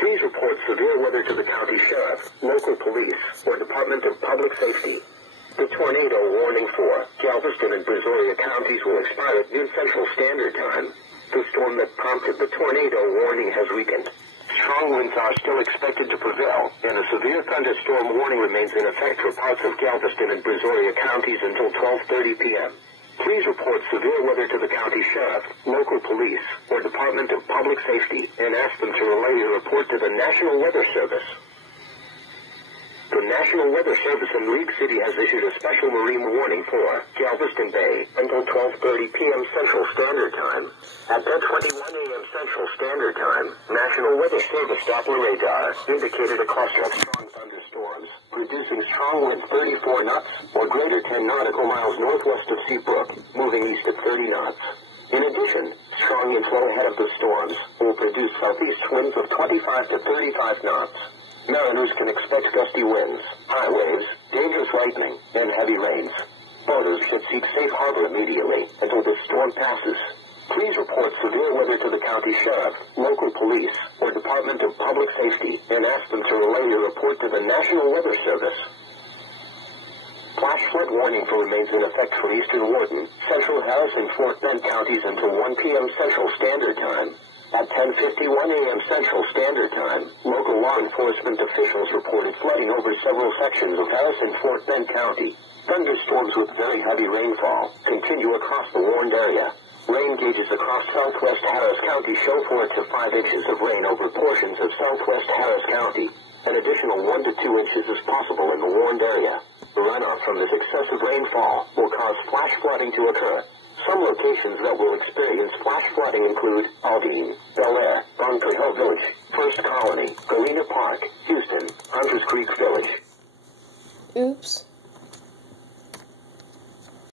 Please report severe weather to the county sheriff, local police, or Department of Public Safety. The tornado warning for Galveston and Brazoria counties will expire at noon Central Standard Time. The storm that prompted the tornado warning has weakened. Strong winds are still expected to prevail, and a severe thunderstorm warning remains in effect for parts of Galveston and Brazoria counties until 12:30 p.m. Please report severe weather to the county sheriff, local police, or Department of Public Safety, and ask them to relay your report to the National Weather Service. The National Weather Service in League City has issued a special marine warning for Galveston Bay until 12:30 p.m. Central Standard Time. At 10:21 a.m. Central Standard Time, National Weather Service Doppler radar indicated a cluster of strong thunderstorms, producing strong winds 34 knots or greater 10 nautical miles northwest of Seabrook, moving east at 30 knots. In addition, strong inflow ahead of the storms will produce southeast winds of 25 to 35 knots. Mariners can expect gusty winds, high waves, dangerous lightning, and heavy rains. Boaters should seek safe harbor immediately until this storm passes. Please report severe weather to the county sheriff, local police, or Department of Public Safety, and ask them to relay your report to the National Weather Service. Flash flood warning remains in effect for eastern Wharton, central Harris, and Fort Bend counties until 1 p.m. Central Standard Time. At 10:51 a.m. Central Standard Time, local law enforcement officials reported flooding over several sections of Harris and Fort Bend County. Thunderstorms with very heavy rainfall continue across the warned area. Rain gauges across southwest Harris County show 4 to 5 inches of rain over portions of southwest Harris County. An additional 1 to 2 inches is possible in the warned area. Runoff from this excessive rainfall will cause flash flooding to occur. Some locations that will experience flash flooding include Aldine, Bel Air, Bunker Hill Village, First Colony, Galena Park, Houston, Hunters Creek Village. Oops.